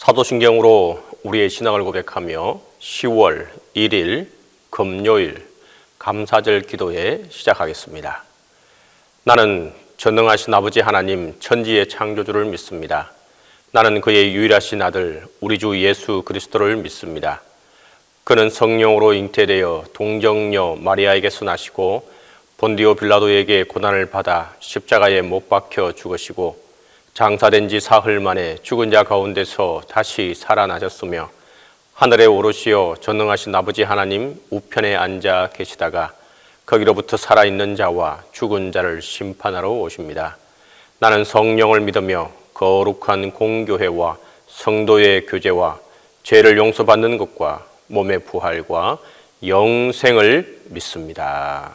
사도신경으로 우리의 신앙을 고백하며 10월 1일 금요일 감사절 기도회 시작하겠습니다. 나는 전능하신 아버지 하나님 천지의 창조주를 믿습니다. 나는 그의 유일하신 아들 우리 주 예수 그리스도를 믿습니다. 그는 성령으로 잉태되어 동정녀 마리아에게서 나시고 본디오 빌라도에게 고난을 받아 십자가에 못 박혀 죽으시고 장사된 지 사흘 만에 죽은 자 가운데서 다시 살아나셨으며 하늘에 오르시어 전능하신 아버지 하나님 우편에 앉아 계시다가 거기로부터 살아있는 자와 죽은 자를 심판하러 오십니다. 나는 성령을 믿으며 거룩한 공교회와 성도의 교제와 죄를 용서받는 것과 몸의 부활과 영생을 믿습니다.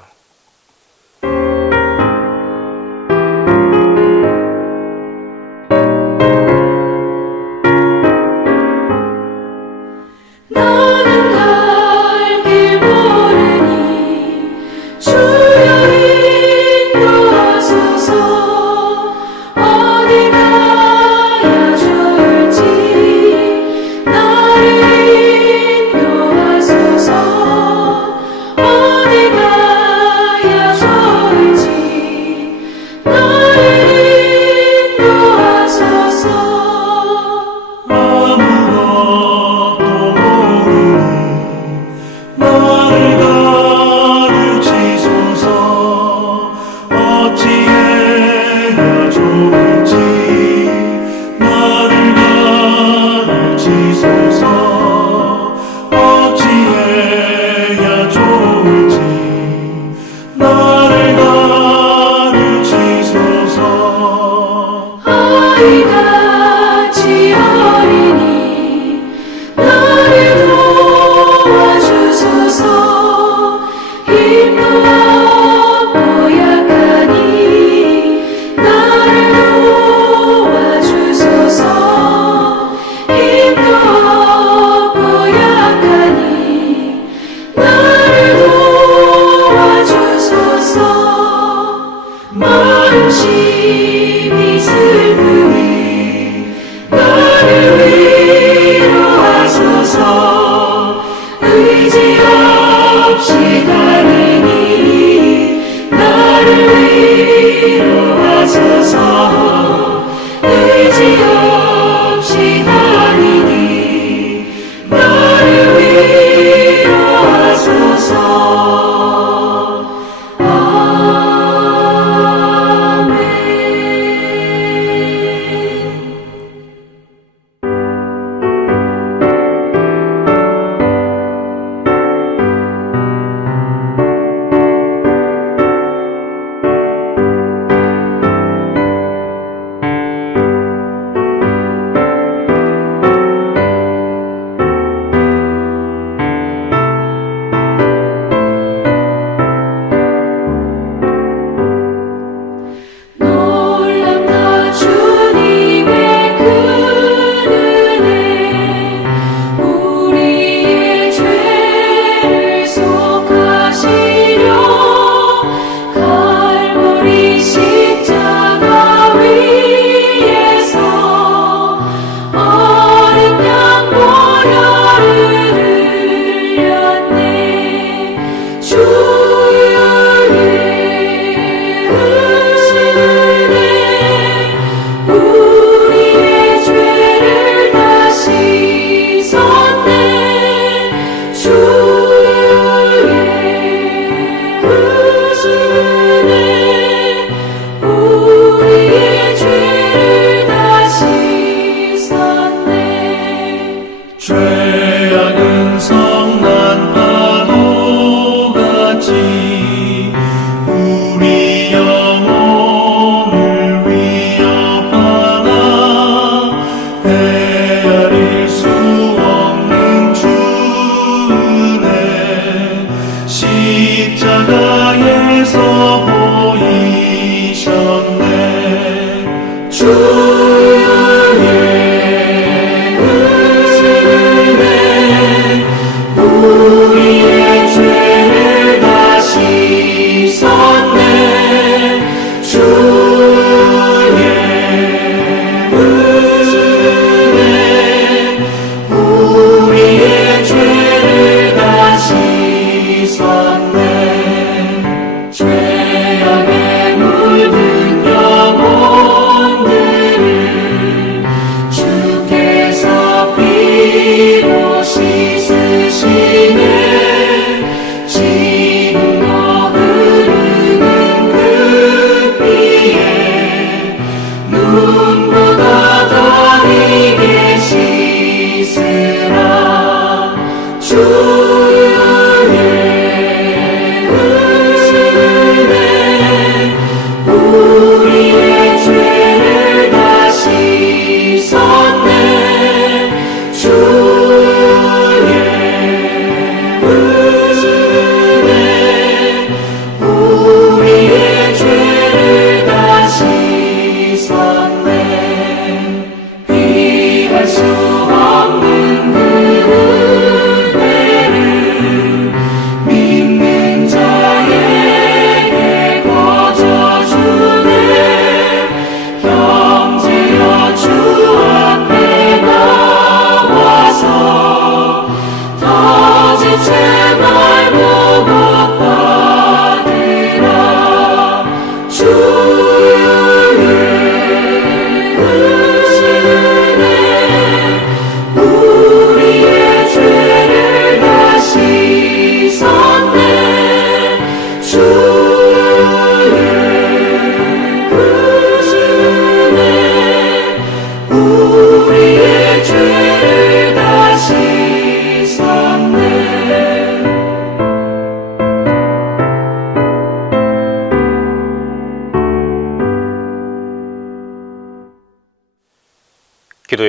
주의 은혜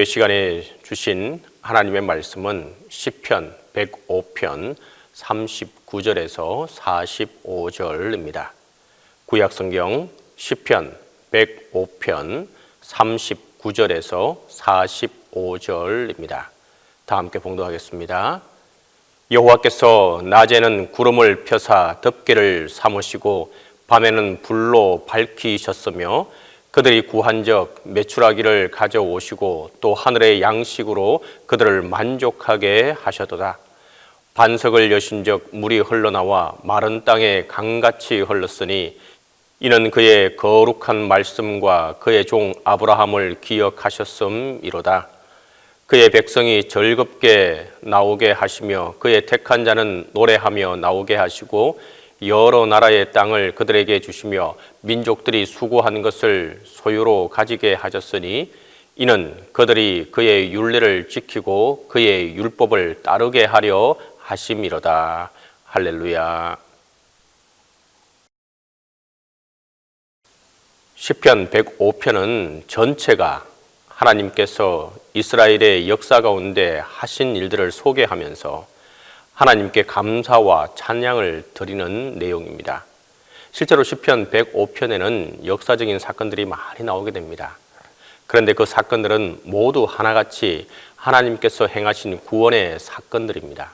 시간에 주신 하나님의 말씀은 시편 105편 39절에서 45절입니다. 구약성경 시편 105편 39절에서 45절입니다. 다 함께 봉독하겠습니다. 여호와께서 낮에는 구름을 펴사 덮개를 삼으시고 밤에는 불로 밝히셨으며 그들이 구한적 메추라기를 가져오시고 또 하늘의 양식으로 그들을 만족하게 하셨도다. 반석을 여신적 물이 흘러나와 마른 땅에 강같이 흘렀으니 이는 그의 거룩한 말씀과 그의 종 아브라함을 기억하셨음이로다. 그의 백성이 즐겁게 나오게 하시며 그의 택한 자는 노래하며 나오게 하시고 여러 나라의 땅을 그들에게 주시며 민족들이 수고한 것을 소유로 가지게 하셨으니 이는 그들이 그의 율례를 지키고 그의 율법을 따르게 하려 하심이로다. 할렐루야. 시편 105편은 전체가 하나님께서 이스라엘의 역사 가운데 하신 일들을 소개하면서 하나님께 감사와 찬양을 드리는 내용입니다. 실제로 시편 105편에는 역사적인 사건들이 많이 나오게 됩니다. 그런데 그 사건들은 모두 하나같이 하나님께서 행하신 구원의 사건들입니다.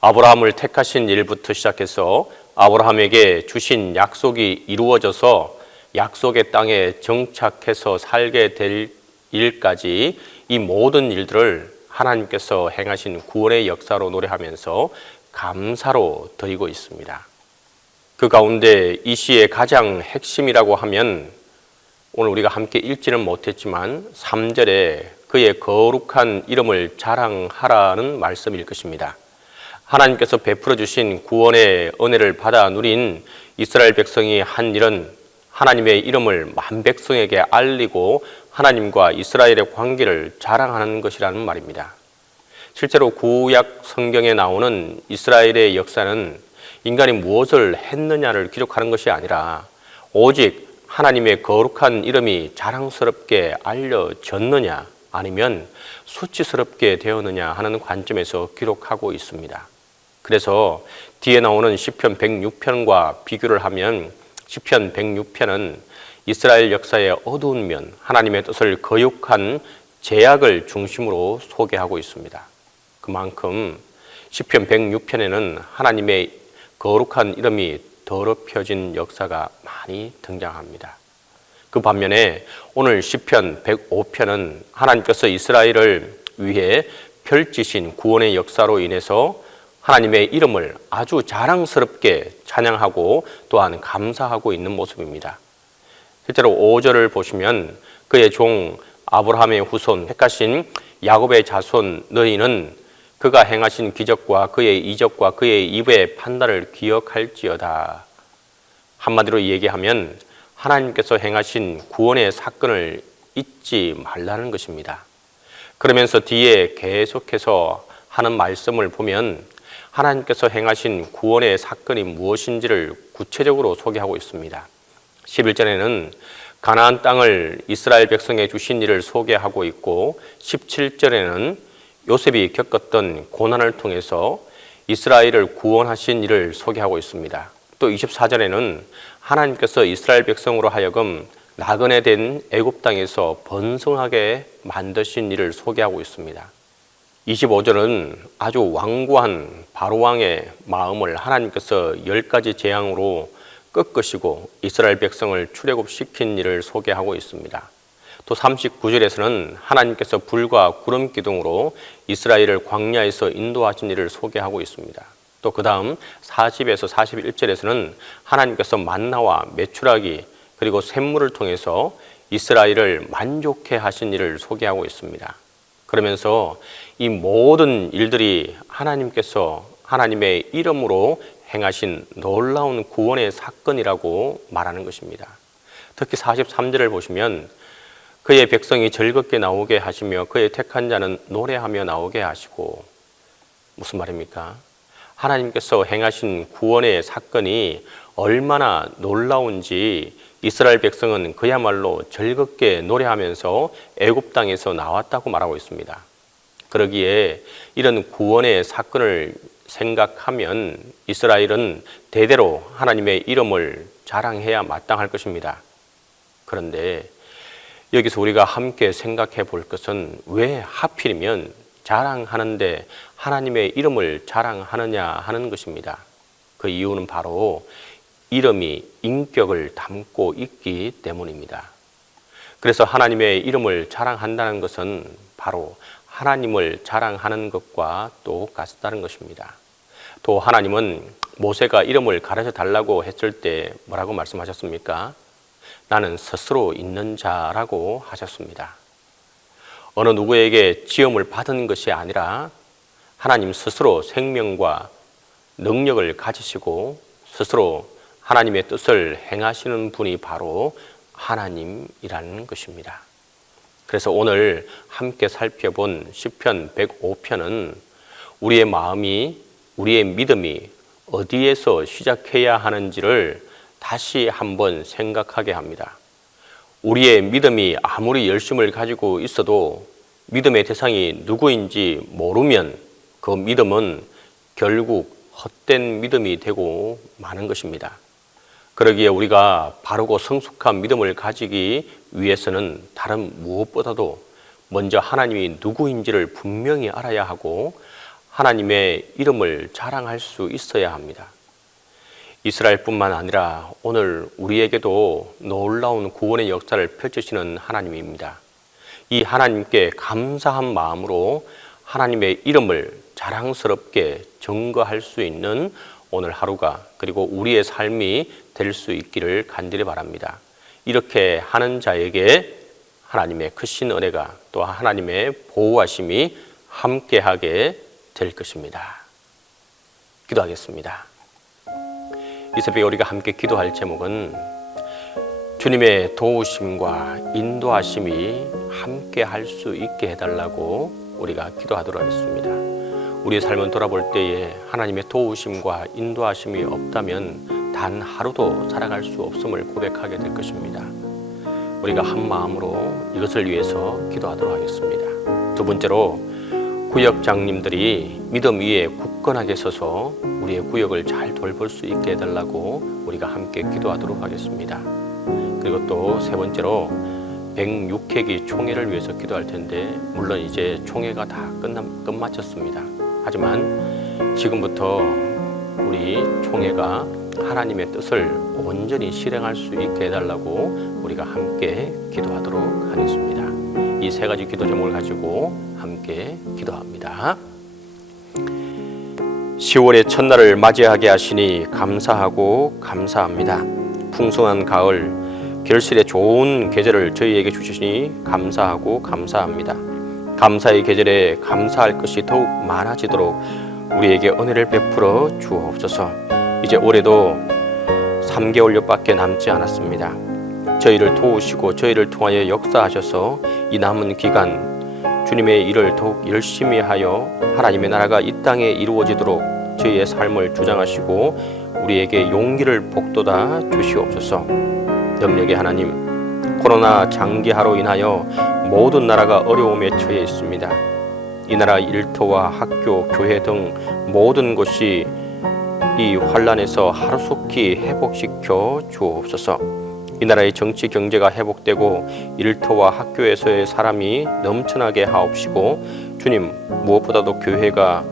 아브라함을 택하신 일부터 시작해서 아브라함에게 주신 약속이 이루어져서 약속의 땅에 정착해서 살게 될 일까지 이 모든 일들을 하나님께서 행하신 구원의 역사로 노래하면서 감사로 드리고 있습니다. 그 가운데 이 시의 가장 핵심이라고 하면 오늘 우리가 함께 읽지는 못했지만 3절에 그의 거룩한 이름을 자랑하라는 말씀일 것입니다. 하나님께서 베풀어 주신 구원의 은혜를 받아 누린 이스라엘 백성이 한 일은 하나님의 이름을 만 백성에게 알리고 하나님과 이스라엘의 관계를 자랑하는 것이라는 말입니다. 실제로 구약 성경에 나오는 이스라엘의 역사는 인간이 무엇을 했느냐를 기록하는 것이 아니라 오직 하나님의 거룩한 이름이 자랑스럽게 알려졌느냐 아니면 수치스럽게 되었느냐 하는 관점에서 기록하고 있습니다. 그래서 뒤에 나오는 시편 106편과 비교를 하면 시편 106편은 이스라엘 역사의 어두운 면, 하나님의 뜻을 거역한 죄악을 중심으로 소개하고 있습니다. 그만큼 시편 106편에는 하나님의 거룩한 이름이 더럽혀진 역사가 많이 등장합니다. 그 반면에 오늘 시편 105편은 하나님께서 이스라엘을 위해 펼치신 구원의 역사로 인해서 하나님의 이름을 아주 자랑스럽게 찬양하고 또한 감사하고 있는 모습입니다. 실제로 5절을 보시면 그의 종 아브라함의 후손 택하신 야곱의 자손 너희는 그가 행하신 기적과 그의 이적과 그의 입의 판단을 기억할지어다. 한마디로 얘기하면 하나님께서 행하신 구원의 사건을 잊지 말라는 것입니다. 그러면서 뒤에 계속해서 하는 말씀을 보면 하나님께서 행하신 구원의 사건이 무엇인지를 구체적으로 소개하고 있습니다. 11절에는 가나안 땅을 이스라엘 백성에 주신 일을 소개하고 있고 17절에는 요셉이 겪었던 고난을 통해서 이스라엘을 구원하신 일을 소개하고 있습니다. 또 24절에는 하나님께서 이스라엘 백성으로 하여금 나그네 된 애굽 땅에서 번성하게 만드신 일을 소개하고 있습니다. 25절은 아주 완고한 바로왕의 마음을 하나님께서 10가지 재앙으로 꺾으시고 이스라엘 백성을 출애굽시킨 일을 소개하고 있습니다. 또 39절에서는 하나님께서 불과 구름 기둥으로 이스라엘을 광야에서 인도하신 일을 소개하고 있습니다. 또 그 다음 40에서 41절에서는 하나님께서 만나와 메추라기 그리고 샘물을 통해서 이스라엘을 만족해 하신 일을 소개하고 있습니다. 그러면서 이 모든 일들이 하나님께서 하나님의 이름으로 행하신 놀라운 구원의 사건이라고 말하는 것입니다. 특히 43절을 보시면 그의 백성이 즐겁게 나오게 하시며 그의 택한 자는 노래하며 나오게 하시고 무슨 말입니까? 하나님께서 행하신 구원의 사건이 얼마나 놀라운지 이스라엘 백성은 그야말로 즐겁게 노래하면서 애굽 땅에서 나왔다고 말하고 있습니다. 그러기에 이런 구원의 사건을 생각하면 이스라엘은 대대로 하나님의 이름을 자랑해야 마땅할 것입니다. 그런데 여기서 우리가 함께 생각해 볼 것은 왜 하필이면 자랑하는데 하나님의 이름을 자랑하느냐 하는 것입니다. 그 이유는 바로 이름이 인격을 담고 있기 때문입니다. 그래서 하나님의 이름을 자랑한다는 것은 바로 하나님을 자랑하는 것과 똑같다는 것입니다. 또 하나님은 모세가 이름을 가르쳐 달라고 했을 때 뭐라고 말씀하셨습니까? 나는 스스로 있는 자라고 하셨습니다. 어느 누구에게 지음을 받은 것이 아니라 하나님 스스로 생명과 능력을 가지시고 스스로 하나님의 뜻을 행하시는 분이 바로 하나님이라는 것입니다. 그래서 오늘 함께 살펴본 시편 105편은 우리의 마음이, 우리의 믿음이 어디에서 시작해야 하는지를 다시 한번 생각하게 합니다. 우리의 믿음이 아무리 열심을 가지고 있어도 믿음의 대상이 누구인지 모르면 그 믿음은 결국 헛된 믿음이 되고 마는 것입니다. 그러기에 우리가 바르고 성숙한 믿음을 가지기 위해서는 다른 무엇보다도 먼저 하나님이 누구인지를 분명히 알아야 하고 하나님의 이름을 자랑할 수 있어야 합니다. 이스라엘뿐만 아니라 오늘 우리에게도 놀라운 구원의 역사를 펼치시는 하나님입니다. 이 하나님께 감사한 마음으로 하나님의 이름을 자랑스럽게 증거할 수 있는 오늘 하루가 그리고 우리의 삶이 될 수 있기를 간절히 바랍니다. 이렇게 하는 자에게 하나님의 크신 은혜가 또 하나님의 보호하심이 함께하게 될 것입니다. 기도하겠습니다. 이 새벽에 우리가 함께 기도할 제목은 주님의 도우심과 인도하심이 함께 할 수 있게 해달라고 우리가 기도하도록 하겠습니다. 우리의 삶을 돌아볼 때에 하나님의 도우심과 인도하심이 없다면 단 하루도 살아갈 수 없음을 고백하게 될 것입니다. 우리가 한 마음으로 이것을 위해서 기도하도록 하겠습니다. 두 번째로 구역장님들이 믿음 위에 굳건하게 서서 우리의 구역을 잘 돌볼 수 있게 해달라고 우리가 함께 기도하도록 하겠습니다. 그리고 또 세 번째로 106회기 총회를 위해서 기도할 텐데 물론 이제 총회가 다 끝마쳤습니다. 하지만 지금부터 우리 총회가 하나님의 뜻을 온전히 실행할 수 있게 해달라고 우리가 함께 기도하도록 하겠습니다. 이 세 가지 기도 제목을 가지고 함께 기도합니다. 10월의 첫날을 맞이하게 하시니 감사하고 감사합니다. 풍성한 가을, 결실의 좋은 계절을 저희에게 주시니 감사하고 감사합니다. 감사의 계절에 감사할 것이 더욱 많아지도록 우리에게 은혜를 베풀어 주옵소서. 이제 올해도 3개월여밖에 남지 않았습니다. 저희를 도우시고 저희를 통하여 역사하셔서 이 남은 기간 주님의 일을 더욱 열심히 하여 하나님의 나라가 이 땅에 이루어지도록 저희의 삶을 주장하시고 우리에게 용기를 북돋아 주시옵소서. 능력의 하나님, 코로나 장기화로 인하여 모든 나라가 어려움에 처해 있습니다. 이 나라 일터와 학교, 교회 등 모든 곳이 이 환란에서 하루속히 회복시켜 주옵소서. 이 나라의 정치 경제가 회복되고 일터와 학교에서의 사람이 넘쳐나게 하옵시고 주님, 무엇보다도 교회가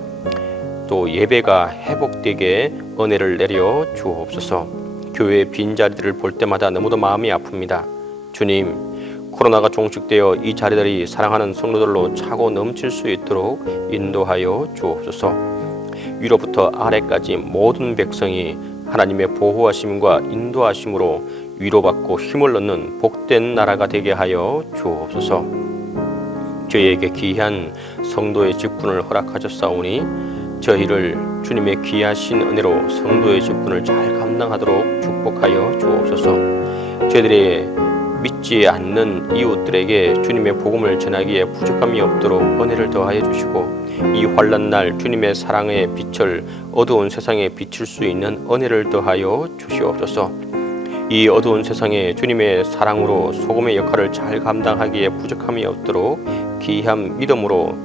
또 예배가 회복되게 은혜를 내려 주옵소서. 교회의 빈자리들을 볼 때마다 너무도 마음이 아픕니다. 주님, 코로나가 종식되어 이 자리들이 사랑하는 성도들로 차고 넘칠 수 있도록 인도하여 주옵소서. 위로부터 아래까지 모든 백성이 하나님의 보호하심과 인도하심으로 위로받고 힘을 얻는 복된 나라가 되게 하여 주옵소서. 저희에게 귀한 성도의 직분을 허락하셨사오니 저희를 주님의 귀하신 은혜로 성도의 직분을 잘 감당하도록 축복하여 주옵소서. 저희들의 믿지 않는 이웃들에게 주님의 복음을 전하기에 부족함이 없도록 은혜를 더하여 주시고 이 환난 날 주님의 사랑의 빛을 어두운 세상에 비칠 수 있는 은혜를 더하여 주시옵소서. 이 어두운 세상에 주님의 사랑으로 소금의 역할을 잘 감당하기에 부족함이 없도록 귀한 믿음으로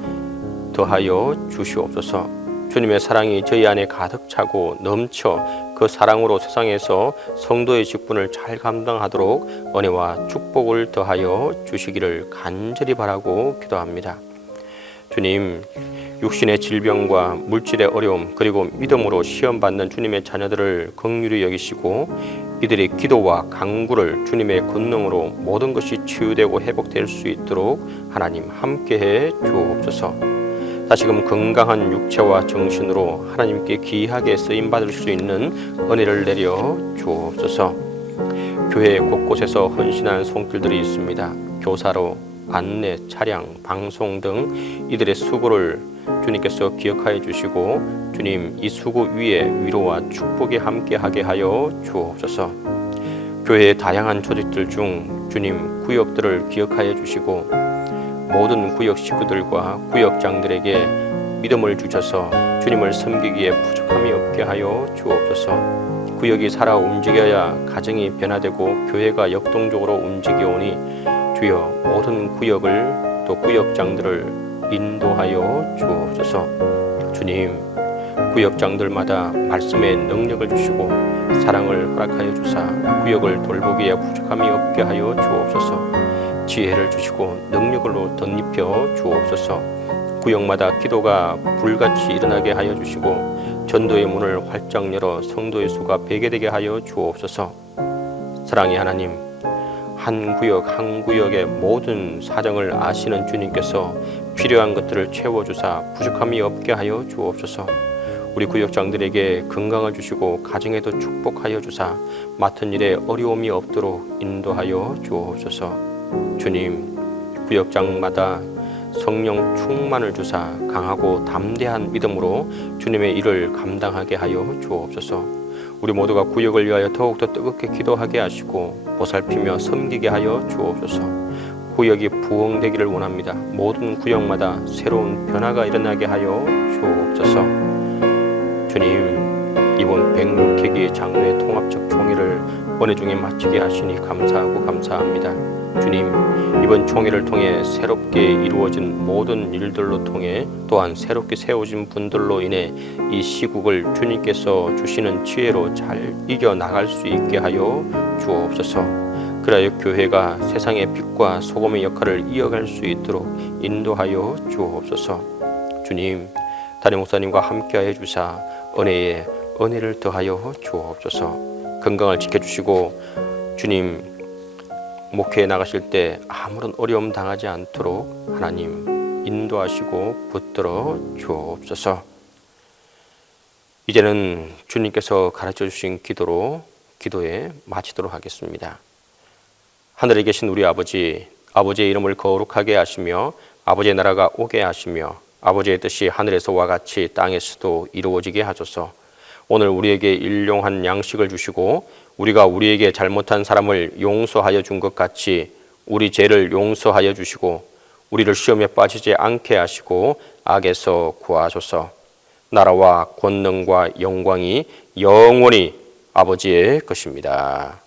더하여 주시옵소서. 주님의 사랑이 저희 안에 가득 차고 넘쳐 그 사랑으로 세상에서 성도의 직분을 잘 감당하도록 은혜와 축복을 더하여 주시기를 간절히 바라고 기도합니다. 주님, 육신의 질병과 물질의 어려움 그리고 믿음으로 시험받는 주님의 자녀들을 긍휼히 여기시고 이들의 기도와 간구를 주님의 권능으로 모든 것이 치유되고 회복될 수 있도록 하나님 함께해 주옵소서. 다시금 건강한 육체와 정신으로 하나님께 귀하게 쓰임받을 수 있는 은혜를 내려 주옵소서. 교회 곳곳에서 헌신한 손길들이 있습니다. 교사로, 안내, 차량, 방송 등 이들의 수고를 주님께서 기억하여 주시고 주님 이 수고 위에 위로와 축복이 함께하게 하여 주옵소서. 교회의 다양한 조직들 중 주님 구역들을 기억하여 주시고 모든 구역 식구들과 구역장들에게 믿음을 주셔서 주님을 섬기기에 부족함이 없게 하여 주옵소서. 구역이 살아 움직여야 가정이 변화되고 교회가 역동적으로 움직여오니 주여 모든 구역을 또 구역장들을 인도하여 주옵소서. 주님 구역장들마다 말씀의 능력을 주시고 사랑을 허락하여 주사 구역을 돌보기에 부족함이 없게 하여 주옵소서. 지혜를 주시고 능력으로 덧입혀 주옵소서. 구역마다 기도가 불같이 일어나게 하여 주시고 전도의 문을 활짝 열어 성도의 수가 배게 되게 하여 주옵소서. 사랑의 하나님, 한 구역 한 구역의 모든 사정을 아시는 주님께서 필요한 것들을 채워주사 부족함이 없게 하여 주옵소서. 우리 구역장들에게 건강을 주시고 가정에도 축복하여 주사 맡은 일에 어려움이 없도록 인도하여 주옵소서. 주님, 구역장마다 성령 충만을 주사 강하고 담대한 믿음으로 주님의 일을 감당하게 하여 주옵소서. 우리 모두가 구역을 위하여 더욱더 뜨겁게 기도하게 하시고 보살피며 섬기게 하여 주옵소서. 구역이 부흥되기를 원합니다. 모든 구역마다 새로운 변화가 일어나게 하여 주옵소서. 주님, 이번 106회기 장로의 통합적 총회를 은혜 중에 마치게 하시니 감사하고 감사합니다. 주님, 이번 총회를 통해 새롭게 이루어진 모든 일들로 통해 또한 새롭게 세워진 분들로 인해 이 시국을 주님께서 주시는 지혜로 잘 이겨나갈 수 있게 하여 주옵소서. 그리하여 교회가 세상의 빛과 소금의 역할을 이어갈 수 있도록 인도하여 주옵소서. 주님, 담임 목사님과 함께하여 주사 은혜에 은혜를 더하여 주옵소서. 건강을 지켜주시고 주님 목회에 나가실 때 아무런 어려움 당하지 않도록 하나님 인도하시고 붙들어 주옵소서. 이제는 주님께서 가르쳐 주신 기도로 기도에 마치도록 하겠습니다. 하늘에 계신 우리 아버지, 아버지의 이름을 거룩하게 하시며 아버지의 나라가 오게 하시며 아버지의 뜻이 하늘에서와 같이 땅에서도 이루어지게 하소서. 오늘 우리에게 일용한 양식을 주시고 우리가 우리에게 잘못한 사람을 용서하여 준 것 같이 우리 죄를 용서하여 주시고 우리를 시험에 빠지지 않게 하시고 악에서 구하소서. 나라와 권능과 영광이 영원히 아버지의 것입니다.